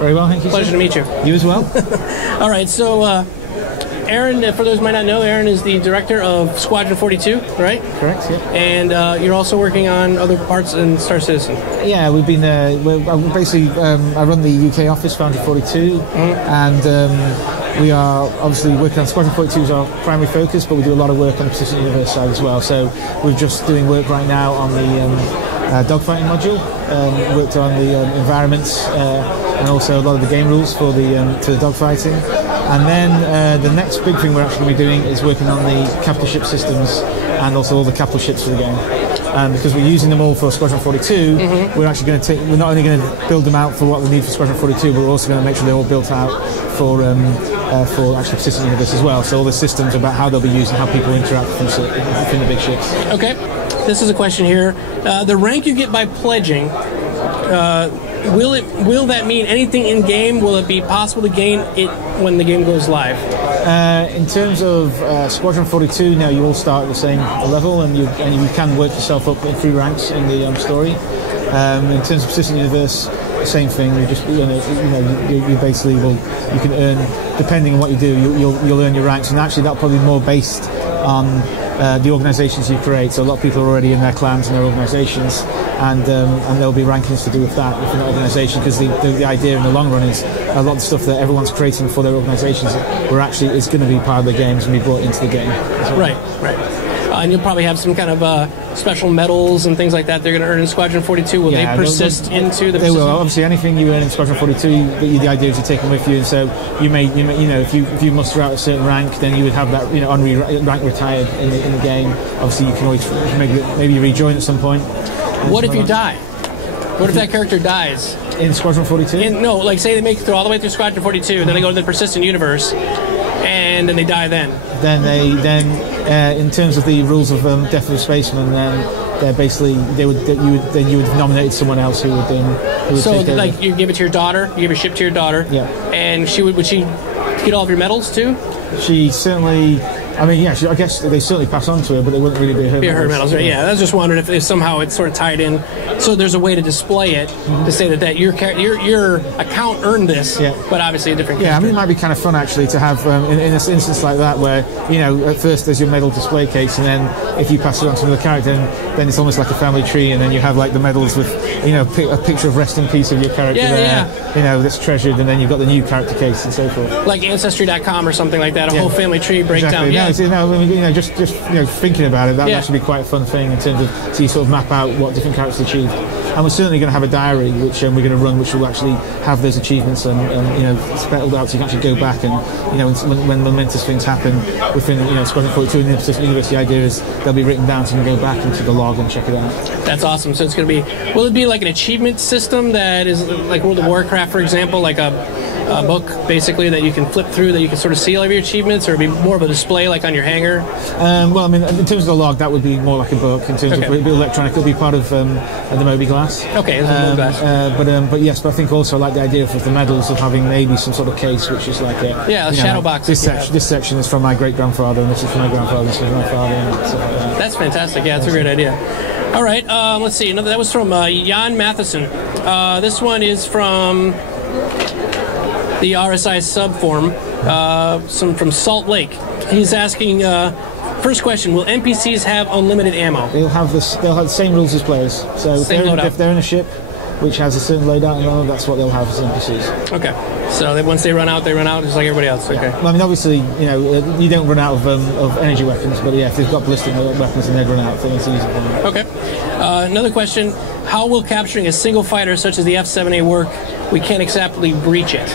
Very well, thank you. Pleasure to meet you. You as well. All right, so Erin, for those who might not know, Erin is the director of Squadron 42, right? Correct, yeah. And you're also working on other parts in Star Citizen. Yeah, we've been basically I run the UK office, Foundry 42, and we are obviously working on Squadron 42 is our primary focus, but we do a lot of work on the Persistent Universe side as well. So we're just doing work right now on the dogfighting module, worked on the environments and also a lot of the game rules for the dogfighting. And then the next big thing we're actually going to be doing is working on the capital ship systems and also all the capital ships for the game. Because we're using them all for Squadron 42, we're actually going to we're not only going to build them out for what we need for Squadron 42, but we're also going to make sure they're all built out for actually Persistent Universe as well. So all the systems about how they'll be used and how people interact between the big ships. Okay, this is a question here. The rank you get by pledging, will that mean anything in game? Will it be possible to gain it when the game goes live? In terms of Squadron 42, now you all start at the same level, and you can work yourself up in 3 ranks in the story. In terms of Persistent Universe, same thing. You just you basically you can earn, depending on what you do, you'll earn your ranks, and actually that'll probably be more based on the organisations you create. So a lot of people are already in their clans and their organisations, and there'll be rankings to do with that within the organisation, because the idea in the long run is a lot of stuff that everyone's creating for their organisations is going to be part of the games and be brought into the game. Well. Right. And you'll probably have some kind of special medals and things like that they're going to earn in Squadron 42. Will they persist into the? They will. Obviously, anything you earn in Squadron 42, the idea is to take them with you. And so you may, if you muster out a certain rank, then you would have that, rank retired in the game. Obviously, you can always maybe rejoin at some point. What if you die? What if that character dies? In Squadron 42? No, like say they make it through all the way through Squadron 42, then they go to the Persistent Universe, and then they die then. Then in terms of the rules of Death of a Spaceman, then they're basically you would have nominated someone else who would so take over. Like you give it to your daughter, you give your ship to your daughter, yeah, and would she get all of your medals too? She certainly. I mean, yeah, I guess they certainly pass on to her, but it wouldn't really be her medals. Right? Yeah, I was just wondering if somehow it's sort of tied in, so there's a way to display it to say that your account earned this, but obviously a different character. Yeah, I mean, it might be kind of fun actually to have in an instance like that where at first there's your medal display case, and then if you pass it on to another character, then it's almost like a family tree, and then you have like the medals with a picture of rest in peace of your character that's treasured, and then you've got the new character case and so forth. Like Ancestry.com or something like that, a whole family tree breakdown. Exactly. Just thinking about it, that would actually be quite a fun thing in terms of so you sort of map out what different characters achieved. And we're certainly going to have a diary which we're going to run, which will actually have those achievements and spelled out, so you can actually go back and when momentous things happen within Squadron 42 in the Persistent Universe, the idea is they'll be written down so you can go back into the log and check it out. That's awesome. So it's going to be, will it be like an achievement system that is like World of Warcraft, for example, like a book basically that you can flip through, that you can sort of see all of your achievements, or be more of a display like on your hangar? Well, I mean, in terms of the log, that would be more like a book. In terms of it'd be electronic, it'll be part of the Moby Glass. Okay, Moby Glass. But yes, but I think also I like the idea of the medals of having maybe some sort of case, which is like a shadow box. This section is from my great grandfather, and this is from my grandfather, this is from my father, and stuff like that. That's fantastic. Yeah, that's a great idea. All right, let's see. That was from Jan Matheson. This one is from the RSI Sub Forum, from Salt Lake. He's asking, first question, will NPCs have unlimited ammo? They'll have the same rules as players. So if they're in a ship which has a certain loadout, that's what they'll have as NPCs. Okay. So once they run out, just like everybody else. Okay. Well, I mean, obviously, you don't run out of energy weapons, but yeah, if they've got ballistic weapons and they'd run out, then it's easy for them. Okay. Another question, how will capturing a single fighter such as the F-7A work? We can't exactly breach it.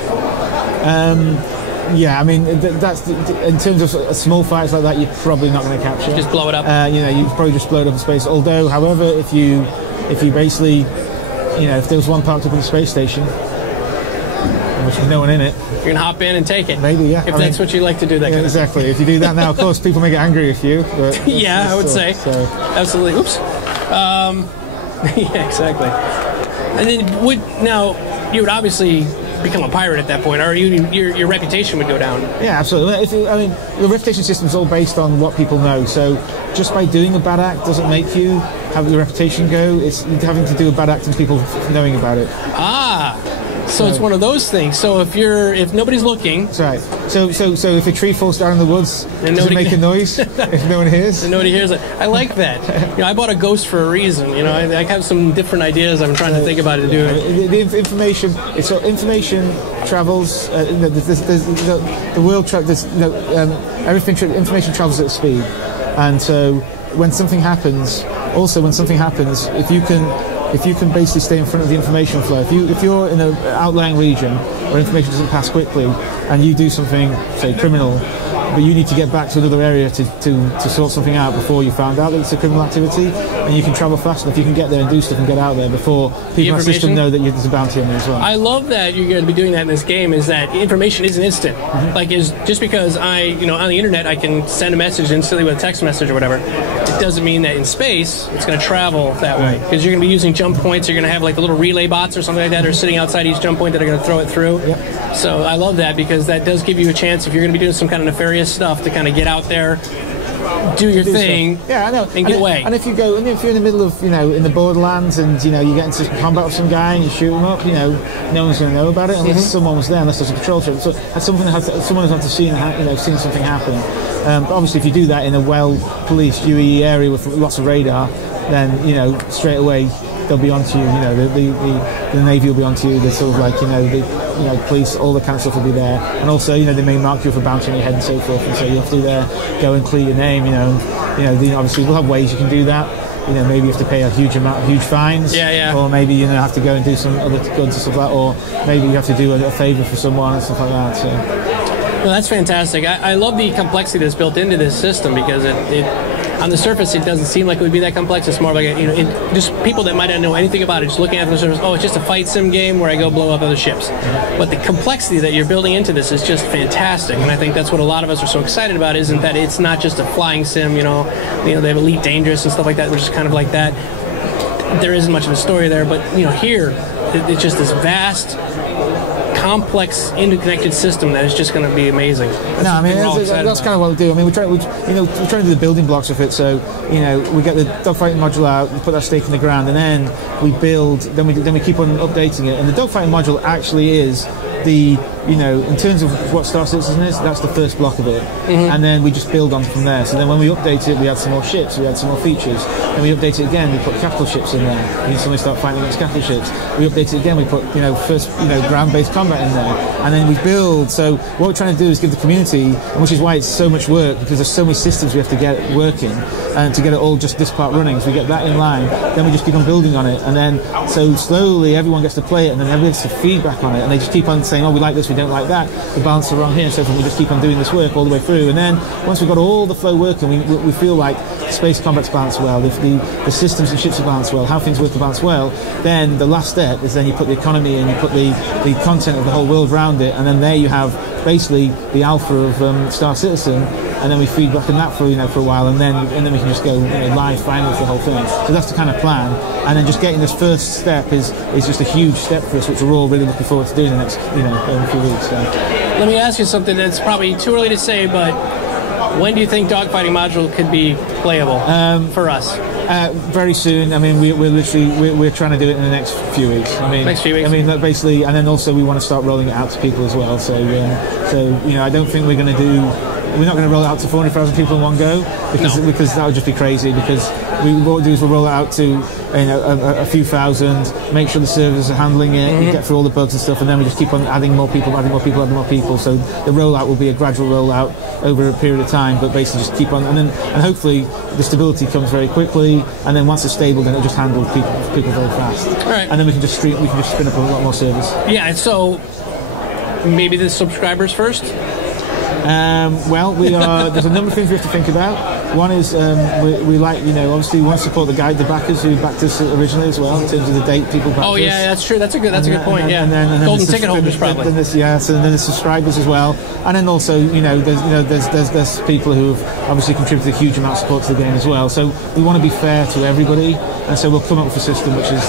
Yeah, I mean, that's in terms of small fighters like that, you're probably not going to capture. Just blow it up. You probably just blow it up in space. Although, however, if you basically, if there was one parked up in the space station, which there's no one in it, you're going to hop in and take it. Maybe, yeah. If that's what you like to do, exactly. If you do that now, of course, people may get angry with you. But yeah, I would say. So. Absolutely. Oops. Yeah, exactly. And then you would obviously become a pirate at that point, or your reputation would go down. Yeah, absolutely. The reputation system is all based on what people know. So just by doing a bad act doesn't make you have your reputation go. It's having to do a bad act and people knowing about it. So it's one of those things. So if nobody's looking, that's right. So if a tree falls down in the woods, does it make a noise if no one hears? And nobody hears it. I like that. I bought a ghost for a reason. I have some different ideas. I'm trying to think about it to do it. The information. So information travels. The world travels. Information travels at speed, and so when something happens, if you can basically stay in front of the information flow. If you're in an outlying region where information doesn't pass quickly, and you do something, say, criminal, but you need to get back to another area to sort something out before you found out that it's a criminal activity, and you can travel fast enough, you can get there and do stuff and get out there before people in the system know that there's a bounty on there as well. I love that you're going to be doing that in this game, is that information isn't instant. Like, just because on the internet I can send a message instantly with a text message or whatever, it doesn't mean that in space it's going to travel that way, because you're going to be using jump points. You're going to have like the little relay bots or something like that that are sitting outside each jump point that are going to throw it through. Yep. So I love that, because that does give you a chance, if you're going to be doing some kind of nefarious stuff, to kind of get out there, do your thing, I know, and get away. And if you're in the middle of, in the borderlands, and you get into combat with some guy and you shoot him up, no one's going to know about it unless someone was there, unless there's a patrol trip. So someone has to see, seen something happen. But obviously, if you do that in a well-policed UAE area with lots of radar, then straight away they'll be onto you. The Navy will be onto you. The sort of police, all the kind of stuff will be there, and also they may mark you for bounty on your head and so forth, and so you have to go and clear your name. Obviously we'll have ways you can do that. Maybe you have to pay a huge fines, or maybe have to go and do some other goods and stuff like that, or maybe you have to do a favour for someone and stuff like that. So. Well, that's fantastic. I love the complexity that's built into this system, because it on the surface it doesn't seem like it would be that complex. It's more like just people that might not know anything about it, just looking at the surface. Oh, it's just a fight sim game where I go blow up other ships. But the complexity that you're building into this is just fantastic, and I think that's what a lot of us are so excited about. Isn't that it's not just a flying sim. They have Elite Dangerous and stuff like that, which is kind of like that. There isn't much of a story there, but here it's just this vast, complex, interconnected system that is just going to be amazing. That's kind of what we do. We're trying to do the building blocks of it. So we get the dogfighting module out, we put that stake in the ground, and then we build. Then we keep on updating it. And the dogfighting module actually is the in terms of what Star Citizen is, that's the first block of it, and then we just build on from there. So then when we update it, we add some more ships, we add some more features, and we update it again, we put capital ships in there, and suddenly start fighting against capital ships. We update it again, we put first ground-based combat in there, and then we build. So what we're trying to do is give the community, which is why it's so much work, because there's so many systems we have to get working, and to get it all just this part running. So we get that in line, then we just keep on building on it, and then so slowly everyone gets to play it, and then everyone gets to feedback on it, and they just keep on saying, oh, we like this, we don't like that, the balance are wrong here, and so forth. We just keep on doing this work all the way through, and then once we've got all the flow working, we feel like space combat's balanced well, if the systems and ships are balanced well, how things work are balanced well, then the last step is then you put the economy in, you put the content of the whole world around it, and then there you have basically the alpha of Star Citizen, and then we feed back on that for a while, and then we can just go live finally for the whole thing. So that's the kind of plan, and then just getting this first step is just a huge step for us, which we're all really looking forward to doing the next few weeks. So. Let me ask you something that's probably too early to say, but when do you think dogfighting module could be playable for us? Very soon. We're trying to do it in the next few weeks. Next few weeks. Basically, and then also we want to start rolling it out to people as well. So I don't think we're going to do. We're not going to roll it out to 400,000 people in one go, because that would just be crazy. Because what we'll do is we'll roll it out to a few thousand, make sure the servers are handling it, we get through all the bugs and stuff, and then we just keep on adding more people. So the rollout will be a gradual rollout over a period of time, but basically just keep on, and hopefully the stability comes very quickly, and then once it's stable, then it'll just handle people very fast. All right. And then we can just spin up a lot more servers. Yeah. So maybe the subscribers first. There's a number of things we have to think about. One is we like, obviously we want to support the backers who backed us originally as well, in terms of the date people backed us. Oh yeah, that's true. That's a good point. And then golden ticket holders probably. So then the subscribers as well, and then also there's people who have obviously contributed a huge amount of support to the game as well. So we want to be fair to everybody, and so we'll come up with a system which is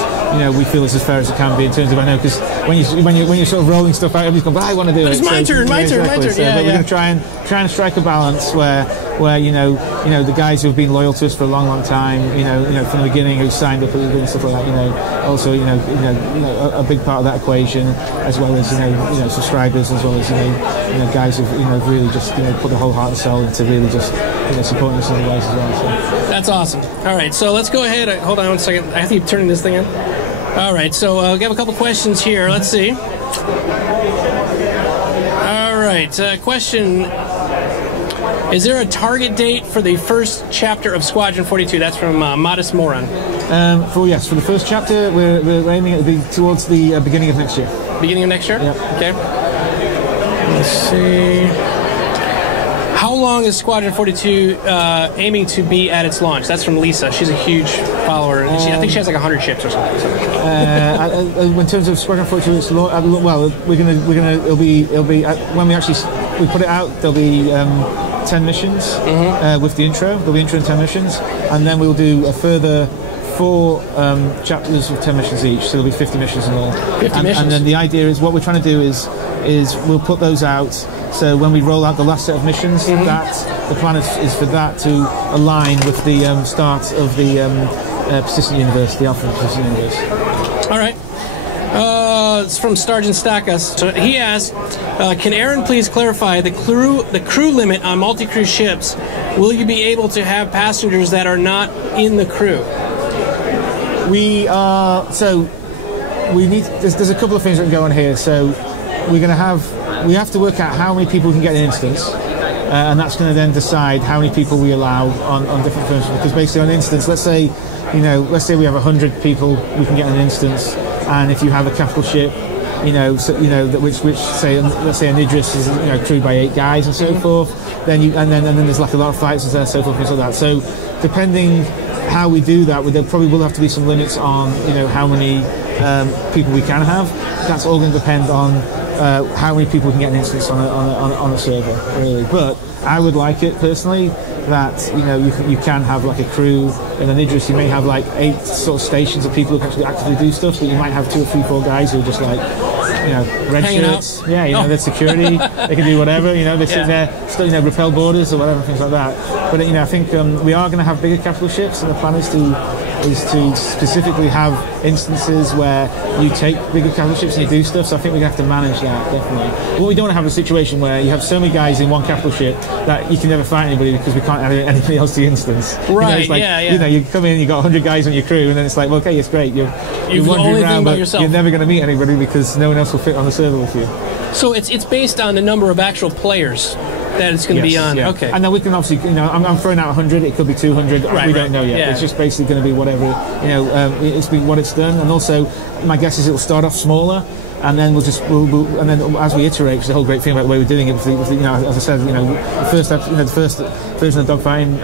we feel is as fair as it can be in terms of, I know, because when you're sort of rolling stuff out, everybody's going, but I want to do it. It's my turn. So we're going to try and strike a balance where where the guys who have been loyal to us for a long time, from the beginning, who signed up and stuff like that. Also, a big part of that equation, as well as subscribers, as well as guys who've really just put the whole heart and soul into really just supporting us in other ways as well. So. That's awesome. All right, so let's go ahead. Hold on one second. I have to keep turning this thing on. All right, so we have a couple questions here. Let's see. All right, question: is there a target date for the first chapter of Squadron 42? That's from Modest Moron. For the first chapter, we're aiming at towards the beginning of next year. Beginning of next year? Yeah. Okay. Let's see. How long is Squadron 42 aiming to be at its launch? That's from Lisa. She's a huge follower. I think she has like 100 ships or something. In terms of Squadron 42, it's it'll be when we put it out, there'll be 10 missions with the intro. There'll be intro and 10 missions, and then we'll do a further 4 chapters with 10 missions each, so there'll be 50 missions in all. 50 missions. And then the idea is, what we're trying to do is we'll put those out, so when we roll out the last set of missions, that the plan is for that to align with the start of the Persistent Universe, the Alpha Persistent Universe. All right. It's from Sergeant Stakas. So he asked, can Erin please clarify the crew limit on multi-crew ships? Will you be able to have passengers that are not in the crew? We are, so we need, there's a couple of things that can go on here. So we have to work out how many people we can get in an instance, and that's going to then decide how many people we allow on different firms. Because basically on an instance, let's say we have 100 people we can get in an instance, and if you have a capital ship, which say, let's say an Idris is crewed by 8 guys and so forth, then then there's like a lot of fights and so forth and so like that. So depending how we do that, there probably will have to be some limits on how many people we can have. That's all going to depend on how many people we can get an instance on a server, really. But I would like it personally that you can have like a crew in an Idris. You may have like 8 sort of stations of people who can actually actively do stuff, but you might have 2 or 3, 4 guys who are just like red hanging shirts. out. Yeah, they're security. They can do whatever. They sit there, still repel borders or whatever, things like that. But I think we are going to have bigger capital ships, and the plan is to specifically have instances where you take bigger capital ships and you do stuff. So I think we're going to have to manage that, definitely. What we don't want to have a situation where you have so many guys in one capital ship that you can never fight anybody because we can't add anybody else to the instance. Right, it's like, yeah. You come in, you've got 100 guys on your crew, and then it's like, well, okay, it's great. You're wandering around, but you're never going to meet anybody because no one else will fit on the server with you. So it's based on the number of actual players that it's going to be on. Yeah. Okay. And then we can obviously, I'm throwing out 100. It could be 200. We don't know yet. Yeah. It's just basically going to be whatever. It's been what it's done. And also, my guess is it will start off smaller, and then and then as we iterate, which is the whole great thing about the way we're doing it. As I said, the first version of the Dogfighting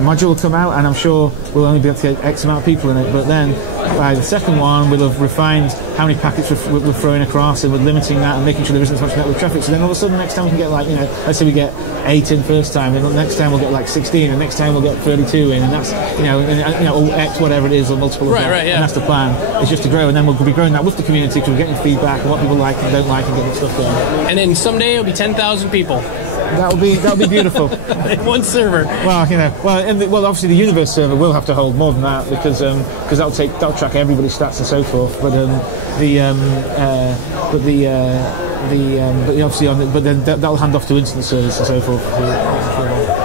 module will come out, and I'm sure we'll only be able to get X amount of people in it. But then by the second one, we'll have refined how many packets we're throwing across, and we're limiting that and making sure there isn't as much network traffic. So then all of a sudden, next time we can get let's say we get 8 in first time, and next time we'll get like 16, and next time we'll get 32 in, and that's or X whatever it is, or multiple of that. Right, yeah. And that's the plan. It's just to grow, and then we'll be growing that with the community because we're getting feedback and what people like and don't like, and getting stuff going. And then someday it'll be 10,000 people. That'll be beautiful. One server. Well, obviously the universe server will have to hold more than that because that'll track everybody's stats and so forth. But then that'll hand off to instance servers and so forth.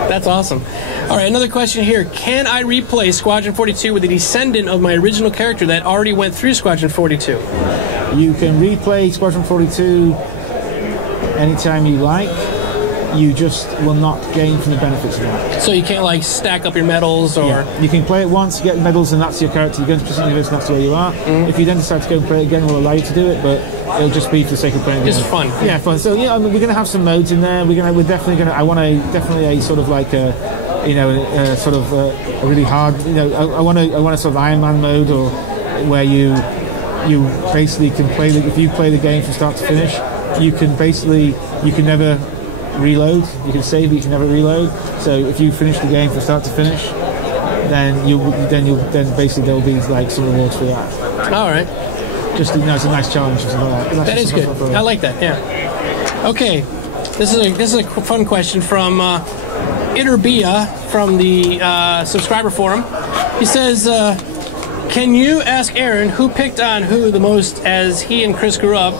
That's awesome. All right, another question here. Can I replay Squadron 42 with a descendant of my original character that already went through Squadron 42? You can replay Squadron 42 anytime you like. You just will not gain from the benefits of that. So you can't stack up your medals, or you can play it once, get medals, and that's your character. You go into the universe, and that's where you are. If you then decide to go and play it again, we'll allow you to do it, but it'll just be for the sake of playing. Just fun. Yeah, fun. So we're going to have some modes in there. We're definitely going to. I want a sort of like a really hard. I want a sort of Iron Man mode, or where you basically can play. If you play the game from start to finish, you can never reload. You can save, but you can never reload. So if you finish the game from start to finish, then basically there'll be like some rewards for that. All right. Just it's a nice challenge. That is good. I like that. Yeah. Okay. This is a fun question from Iterbia from the subscriber forum. He says, can you ask Erin who picked on who the most as he and Chris grew up,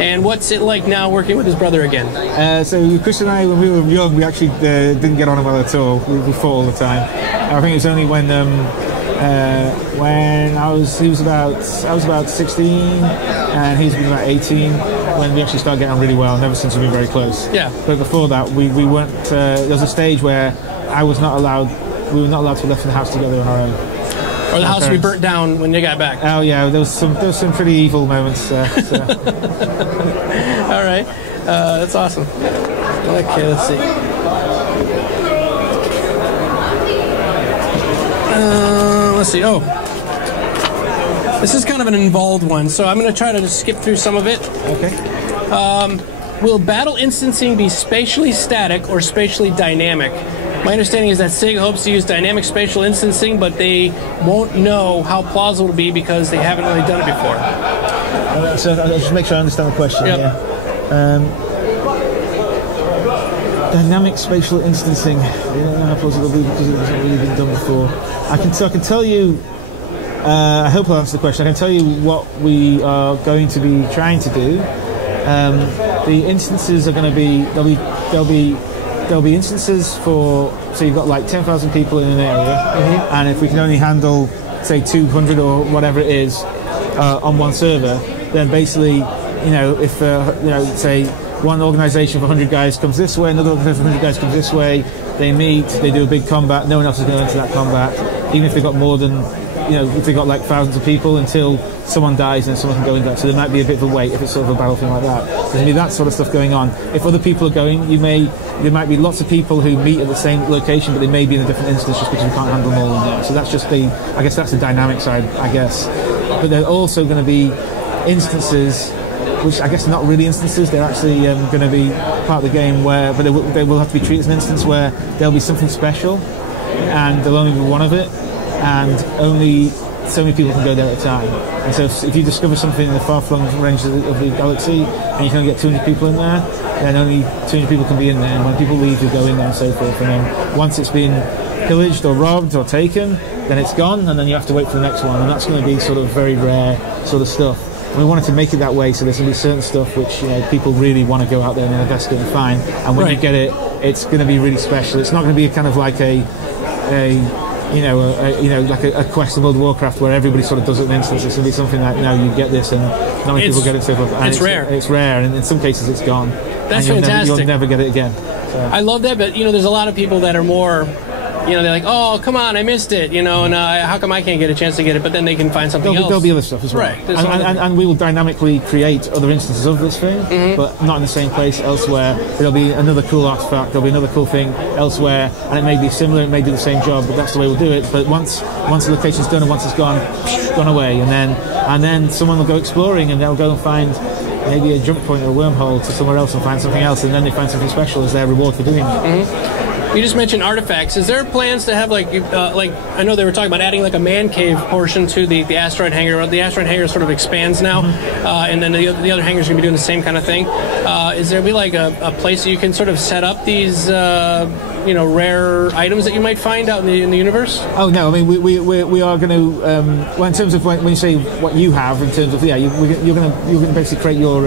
and what's it like now working with his brother again? So Chris and I, when we were young, we actually didn't get on well at all. We fought all the time. I think it was only when I was about 16 and he's been about 18 when we actually started getting on really well, and ever since we've been very close. Yeah. But before that, we weren't. There was a stage where we were not allowed to be left in the house together on our own. Or the house we burnt down when you got back. Oh yeah, there was some pretty evil moments. So. All right, that's awesome. Okay, let's see. Let's see. Oh, this is kind of an involved one, so I'm going to try to just skip through some of it. Okay. Will battle instancing be spatially static or spatially dynamic? My understanding is that SIG hopes to use dynamic spatial instancing, but they won't know how plausible it'll be because they haven't really done it before. So I'll just make sure I understand the question. Yep. Yeah. Dynamic spatial instancing. I don't know how plausible it'll be because it hasn't really been done before. I can tell you. I hope I'll answer the question. I can tell you what we are going to be trying to do. The instances are going to be there'll be instances for, so you've got like 10,000 people in an area, and if we can only handle say 200 or whatever it is on one server, then basically, if say one organization for 100 guys comes this way, another organization for 100 guys comes this way, they meet, they do a big combat, no one else is going to enter that combat, even if they've got more than, if they've got like thousands of people, until someone dies and someone can go into that. So there might be a bit of a wait if it's sort of a battlefield like that. There's going to be that sort of stuff going on. If other people are going, there might be lots of people who meet at the same location, but they may be in a different instance just because we can't handle them all in there. So that's just I guess that's the dynamic side, I guess. But there are also going to be instances, which I guess are not really instances, they're actually going to be part of the game but they will have to be treated as an instance where there'll be something special, and there'll only be one of it, and only so many people can go there at a time. And so if you discover something in the far-flung range of the galaxy and you can only get 200 people in there, then only 200 people can be in there, and when people leave you go in there and so forth. And then once it's been pillaged or robbed or taken, then it's gone, and then you have to wait for the next one, and that's going to be sort of very rare sort of stuff. And we wanted to make it that way, so there's going to be certain stuff which people really want to go out there and investigate and find, and when you get it, it's going to be really special. It's not going to be a kind of like like a quest in World of Warcraft where everybody sort of does it in instance. It's going to be something like, you get this, and not many people get it so far. And it's rare. It's rare, and in some cases it's gone. That's and fantastic. You'll never get it again. So. I love that, but there's a lot of people that are more, they're like, oh, come on, I missed it, and how come I can't get a chance to get it? But then they can find something else. There'll be other stuff as well. Right. And we will dynamically create other instances of this thing, but not in the same place elsewhere. There'll be another cool artifact, there'll be another cool thing elsewhere, and it may be similar, it may do the same job, but that's the way we'll do it. But once the location's done and once it's gone away, and then someone will go exploring and they'll go and find maybe a jump point or a wormhole to somewhere else and find something else, and then they find something special as their reward for doing it. You just mentioned artifacts. Is there plans to have like I know they were talking about adding like a man cave portion to the asteroid hangar? The asteroid hangar sort of expands now, and then the other hangars are going to be doing the same kind of thing. Is there be like a place that you can sort of set up these rare items that you might find out in the universe? Oh no, I mean we are going to well, in terms of when you say what you have in terms of you're going to basically create your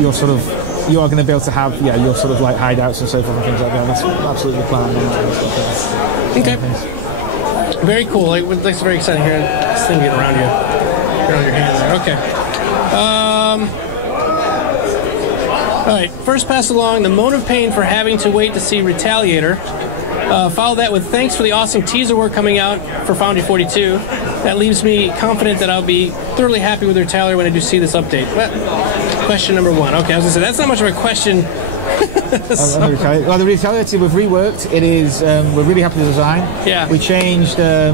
your sort of. You are going to be able to have your sort of like hideouts and so forth and things like that. That's absolutely the plan. Okay. Very cool. It's very exciting here. This thing getting around you. Get on your hand there. Okay. All right. First pass along the moan of pain for having to wait to see Retaliator. Follow that with thanks for the awesome teaser work coming out for Foundry 42. That leaves me confident that I'll be thoroughly happy with Retaliator when I do see this update. Question number one. Okay, I was going to say, that's not much of a question. Well, the Retaliator we've reworked. It is, we're really happy with the design. Yeah. We changed where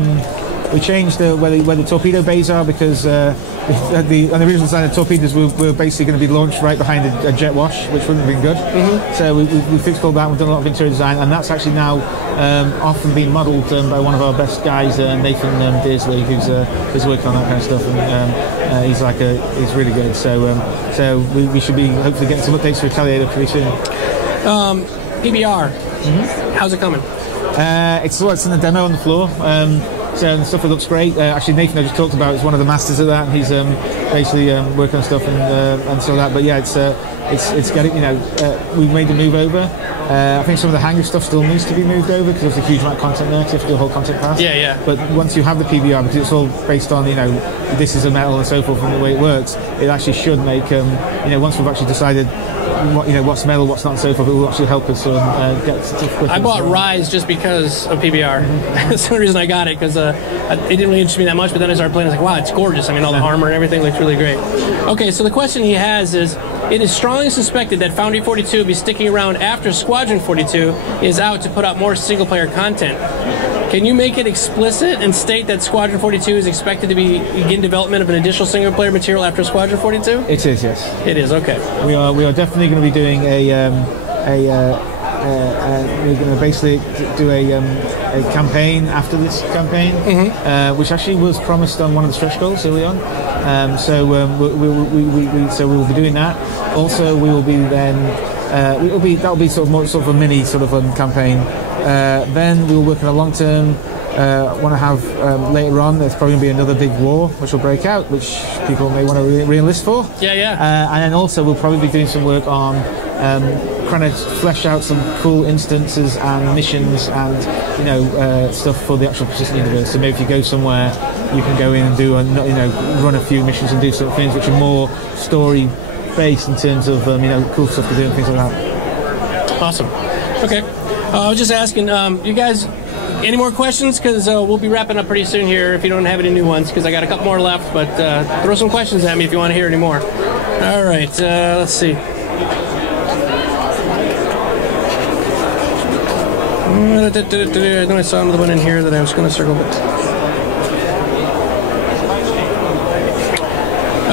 the torpedo bays are, because on the original design of torpedoes were basically going to be launched right behind a jet wash, which wouldn't have been good. So we fixed all that. We've done a lot of interior design, and that's actually now often been modelled by one of our best guys, Nathan Dearsley, who's working on that kind of stuff, and he's really good. So we should be hopefully getting some updates for Retaliator pretty soon. PBR. How's it coming? It's in the demo on the floor. So the stuff that looks great. Actually, Nathan I just talked about is one of the masters of that, and he's basically working on stuff and so that. But yeah, it's getting, we've made the move over. I think some of the hangar stuff still needs to be moved over because there's a huge amount of content there, because you have to do a whole content pass. Yeah. But once you have the PBR, because it's all based on, this is a metal and so forth, and the way it works, it actually should make, once we've actually decided what's metal, what's not, and so forth, it will actually help us get stuff quicker. I bought Rise just because of PBR. That's the only reason I got it, because it didn't really interest me that much, but then I started playing, I was like, wow, it's gorgeous. I mean, all the armor and everything looks really great. Okay, so the question he has is, it is strongly suspected that Foundry 42 will be sticking around after Squadron 42 is out to put out more single-player content. Can you make it explicit and state that Squadron 42 is expected to begin development of an additional single-player material after Squadron 42? It is, yes. It is, okay. We are definitely going to be doing we're going to basically do a campaign after this campaign, which actually was promised on one of the stretch goals early on. So we will be doing that. Also, we will be then that'll be sort of a mini sort of campaign. Then we will work on a long term. Want to have later on. There's probably going to be another big war which will break out, which people may want to re-enlist for. Yeah. And then also we'll probably be doing some work on trying to flesh out some cool instances and missions and stuff for the actual persistent universe. So maybe if you go somewhere, you can go in and do run a few missions and do sort of things which are more story based in terms of cool stuff to do and things like that. Awesome. Okay. I was just asking you guys. Any more questions? Because we'll be wrapping up pretty soon here if you don't have any new ones, because I got a couple more left, but throw some questions at me if you want to hear any more. All right, let's see. I know I saw another one in here that I was going to circle, but...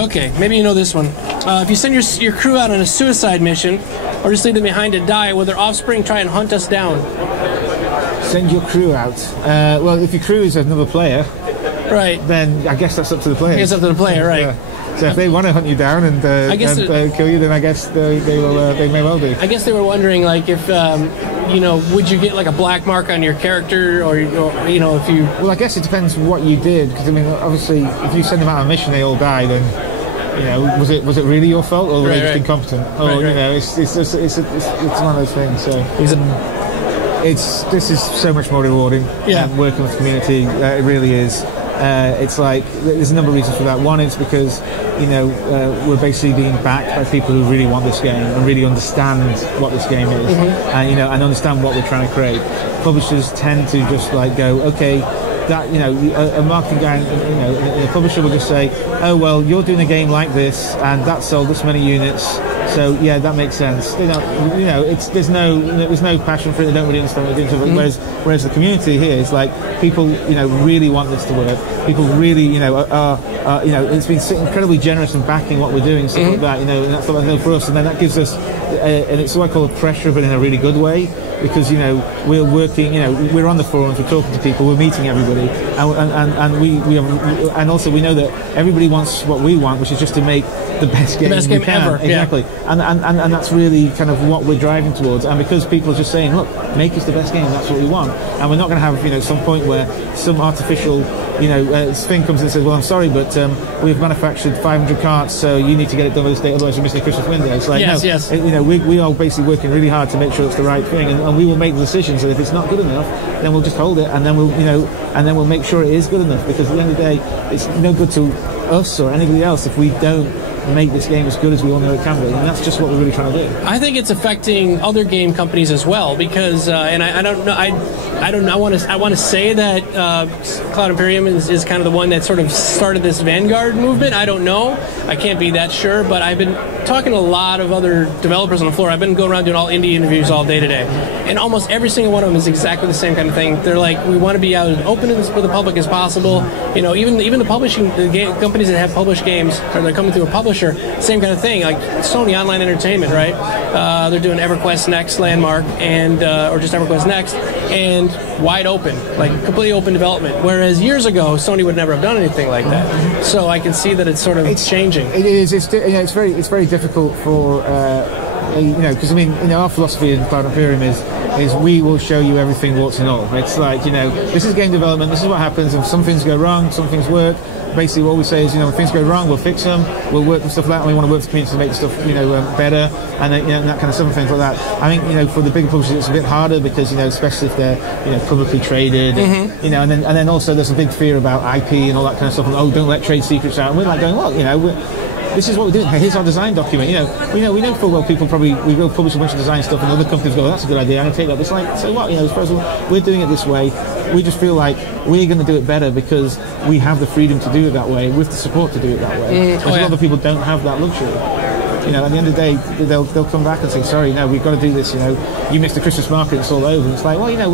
Okay, maybe you know this one. If you send your crew out on a suicide mission, or just leave them behind to die, will their offspring try and hunt us down? Send your crew out. Well, if your crew is another player, right, then I guess that's up to the player. I guess up to the player, right? Yeah. So if they want to hunt you down and kill you, then I guess they will. They may well do. I guess they were wondering, like, if would you get like a black mark on your character, or if you? Well, I guess it depends what you did, because I mean, obviously, if you send them out on a mission, they all die, then. Was it really your fault, or were they just incompetent? Or it's one of those things. So this is so much more rewarding. Yeah, working with the community, it really is. It's like there's a number of reasons for that. One is because we're basically being backed by people who really want this game and really understand what this game is, and understand what we're trying to create. Publishers tend to just like go, okay. That a marketing guy, a publisher will just say, "Oh well, you're doing a game like this, and that sold this many units, so yeah, that makes sense." There's no passion for it. They don't really understand what they're doing. Whereas the community here is like people, really want this to work. People really, it's been incredibly generous in backing what we're doing, stuff like that. And that's what I know for us. And then that gives us, and it's what I call pressure, but in a really good way. Because we're working, we're on the forums, we're talking to people, we're meeting everybody, and also we know that everybody wants what we want, which is just to make the best game ever. Exactly, yeah. and that's really kind of what we're driving towards. And because people are just saying, look, make us the best game, that's what we want, and we're not going to have some point where some artificial thing comes and says, well, I'm sorry, but we've manufactured 500 carts, so you need to get it done by this date, otherwise you're missing a Christmas window. It's like, yes. We are basically working really hard to make sure it's the right thing, and we will make the decisions that if it's not good enough, then we'll just hold it, and then we'll make sure it is good enough, because at the end of the day, it's no good to us or anybody else if we don't make this game as good as we all know it can be, and that's just what we're really trying to do. I think it's affecting other game companies as well, because and I don't know, I want to say that Cloud Imperium is kind of the one that sort of started this Vanguard movement. I don't know, I can't be that sure, but I've been talking to a lot of other developers on the floor. I've been going around doing all indie interviews all day today, and almost every single one of them is exactly the same kind of thing. They're like, we want to be out as open with the public as possible. Even the publishing companies that have published games, or they're coming through a publisher, same kind of thing. Like Sony Online Entertainment, right? They're doing EverQuest Next, Landmark, and or just EverQuest Next, and wide open, like completely open development. Whereas years ago, Sony would never have done anything like that. So I can see that it's sort of changing. It is. It's very difficult for because I mean, our philosophy in Cloud Imperium is we will show you everything, warts and all. It's like, this is game development. This is what happens. If some things go wrong, some things work. Basically, what we say is, when things go wrong, we'll fix them. We'll work and stuff like that. And we want to work with the community to make stuff, better, and that kind of stuff and things like that. I think, for the bigger publishers, it's a bit harder because, especially if they're, publicly traded, and then also there's a big fear about IP and all that kind of stuff. And, don't let trade secrets out. And we're like going, well, this is what we're doing. Here's our design document. We know full well people we will publish a bunch of design stuff, and other companies go, well, that's a good idea. I'm going to take that. It's like, so what? As far as we're doing it this way, we just feel like we're going to do it better because we have the freedom to do it that way, with the support to do it that way. A lot of people don't have that luxury. At the end of the day, they'll come back and say, sorry, no, we've got to do this. You missed the Christmas market, it's all over. And it's like, well,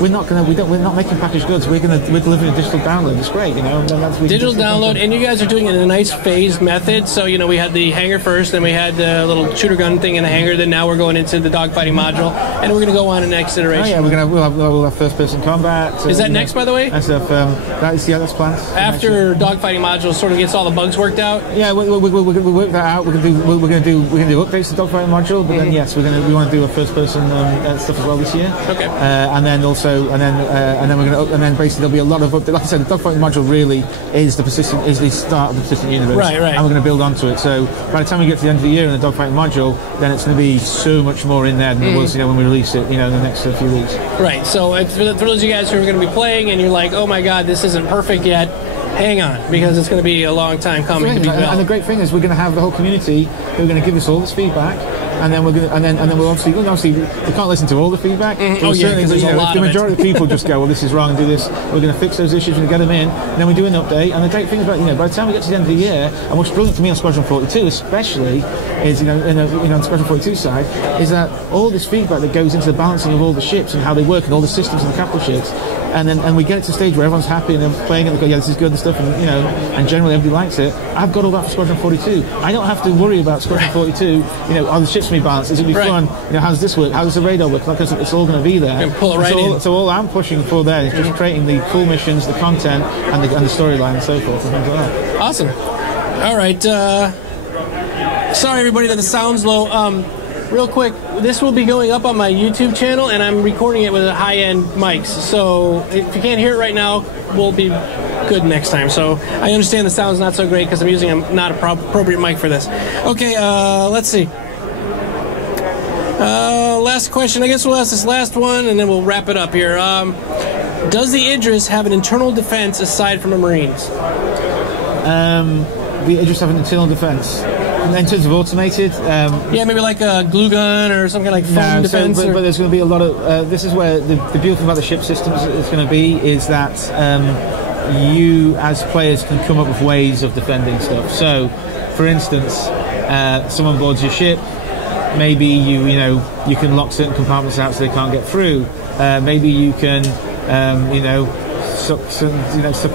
we're not making packaged goods. We're delivering a digital download. It's great, And then digital download, and you guys are doing it in a nice phased method. So we had the hangar first, then we had the little shooter gun thing in the hangar. Then now we're going into the dogfighting module, and we're going to go on in the next iteration. Oh yeah, we'll have first person combat. Is that next, by the way? That's that's planned. After dogfighting module sort of gets all the bugs worked out. Yeah, we'll work that out. We're going to do updates to dogfighting module, but then yes, we want to do a first person stuff as well this year. Okay. And then basically there'll be a lot of updates. Like I said, the dogfighting module really is the start of the persistent universe. Right. And we're going to build onto it. So by the time we get to the end of the year in the dogfighting module, then it's going to be so much more in there than it was, when we release it, in the next few weeks. Right. So for those of you guys who are going to be playing and you're like, oh my God, this isn't perfect yet, hang on, because it's going to be a long time coming to be built. And the great thing is we're going to have the whole community who are going to give us all this feedback, and then we'll obviously we can't listen to all the feedback. The majority of people just go, well, this is wrong, and do this. We're going to fix those issues and get them in. And then we do an update. And the great thing about by the time we get to the end of the year, and what's brilliant for me on Squadron 42 especially is on the Squadron 42 side is that all this feedback that goes into the balancing of all the ships and how they work and all the systems and the capital ships. And we get it to a stage where everyone's happy and they're playing it and they go, yeah, this is good and stuff, and generally everybody likes it. I've got all that for Squadron 42. I don't have to worry about Squadron 42. Are the ships going to be balanced? Is it going to be fun? How does this work? How does the radar work? Because it's all going to be there. Pull it right in. So all I'm pushing for there is just creating the cool missions, the content, and the storyline and so forth and things like that. Awesome. All right. Sorry, everybody, that the sound's low. Real quick, this will be going up on my YouTube channel, and I'm recording it with high-end mics. So if you can't hear it right now, we'll be good next time. So I understand the sound's not so great because I'm using not appropriate mic for this. Okay, let's see. Last question. I guess we'll ask this last one, and then we'll wrap it up here. Does the Idris have an internal defense aside from the Marines? The Idris have an internal defense. In terms of automated, maybe like a glue gun or something like foam defense. But there's going to be a lot of. This is where the beautiful thing about the ship systems is going to be is that you as players can come up with ways of defending stuff. So, for instance, someone boards your ship. Maybe you can lock certain compartments out so they can't get through. Maybe you can suck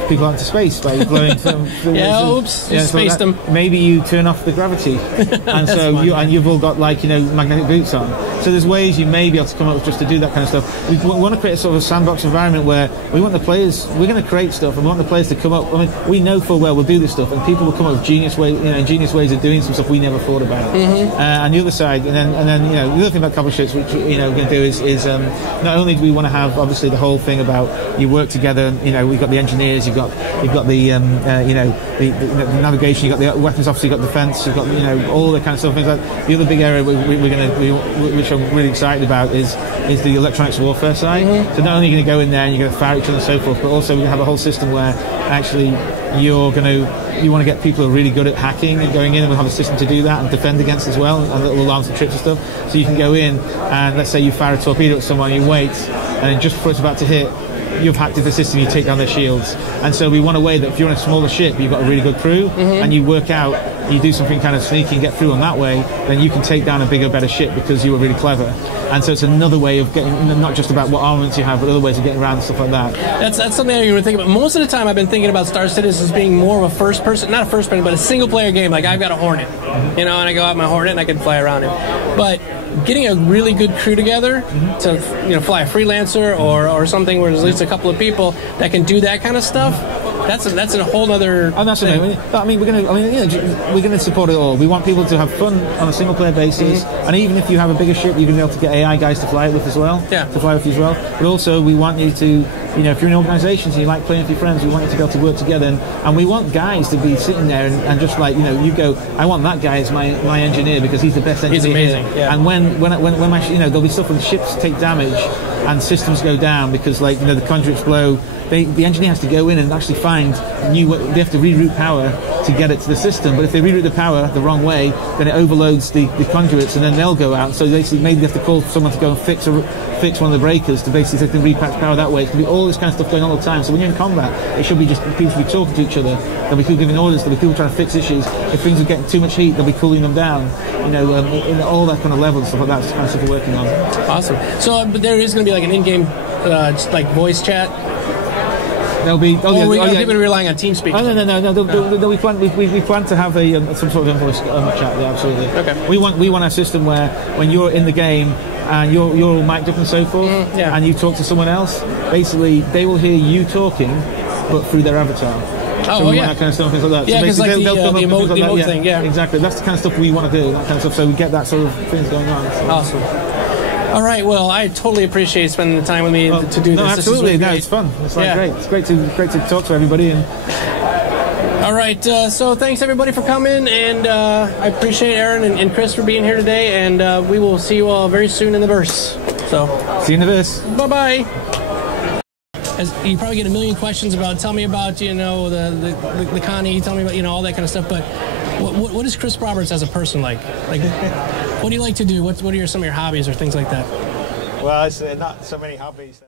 people out into space by blowing them. Spaced them. Maybe you turn off the gravity, and so you've all got magnetic boots on. So there's ways you may be able to come up with just to do that kind of stuff. We want to create a sort of a sandbox environment where we want the players. We're going to create stuff, and we want the players to come up. I mean, we know full well we'll do this stuff, and people will come up with ingenious ways of doing some stuff we never thought about. And the other side, and then the other thing about couple ships, which we're going to do is not only do we want to have obviously the whole thing about you work together. We've got the engineers, you've got the the navigation, you've got the weapons officer, you've got defence, you've got all the kind of stuff. The other big area which I'm really excited about is the electronics warfare side. So not only are you going to go in there and you're going to fire each other and so forth, but also we're going to have a whole system where actually you want to get people who are really good at hacking and going in, and we'll have a system to do that and defend against as well, and little alarms and tricks and stuff. So you can go in and let's say you fire a torpedo at someone, you wait, and just before it's about to hit, you've hacked into the system, you take down their shields. And so we want a way that if you're on a smaller ship, you've got a really good crew, and you work out, you do something kind of sneaky and get through on that way, then you can take down a bigger, better ship because you were really clever. And so it's another way of getting, not just about what armaments you have, but other ways of getting around and stuff like that. That's something I even think about. Most of the time I've been thinking about Star Citizen as being more of a first person, not a first person, but a single player game. Like I've got a Hornet, and I go out my Hornet and I can fly around it. But getting a really good crew together to fly a freelancer or something where there's at least a couple of people that can do that kind of stuff, That's a whole other. Oh, that's thing. amazing. I mean, we're gonna support it all. We want people to have fun on a single player basis, and even if you have a bigger ship, you're gonna be able to get AI guys to fly it with as well. Yeah. To fly with you as well. But also, we want you to, if you're in organisations and you like playing with your friends, we want you to be able to work together, and we want guys to be sitting there and just like, you go, I want that guy as my engineer because he's the best engineer. He's amazing. Here. Yeah. And when my there'll be stuff when ships take damage and systems go down because the conduits blow. The engineer has to go in and actually find they have to reroute power to get it to the system. But if they reroute the power the wrong way, then it overloads the conduits, and then they'll go out. So basically, maybe they have to call someone to go and fix one of the breakers to basically take the repatch power that way. It's going to be all this kind of stuff going on all the time. So when you're in combat, it should be just people should be talking to each other. There'll be people giving orders. There'll be people trying to fix issues. If things are getting too much heat, they'll be cooling them down. In all that kind of level and stuff like that. That's the kind of stuff we're working on. Awesome. So, but there is going to be like an in-game, just like voice chat. There'll be. People are relying on TeamSpeak. Oh no. We plan to have some sort of invoice chat. Yeah, absolutely. Okay. We want a system where when you're in the game and you're all mic'd up and so forth, and you talk to someone else, basically they will hear you talking, but through their avatar. Oh, that kind of stuff, things like that. Yeah, because so like the emote that. thing. Yeah, exactly. That's the kind of stuff we want to do. That kind of stuff. So we get that sort of things going on. So. Awesome. All right. Well, I totally appreciate spending the time with me to do this. No, absolutely. This really it's fun. It's great. It's great to talk to everybody. All right. So thanks everybody for coming, and I appreciate Erin and Chris for being here today. And we will see you all very soon in the verse. So see you in the verse. Bye bye. As you probably get a million questions about. Tell me about the Connie. Tell me about all that kind of stuff. But what is Chris Roberts as a person like? Like, what do you like to do? What are some of your hobbies or things like that? Well, it's not so many hobbies.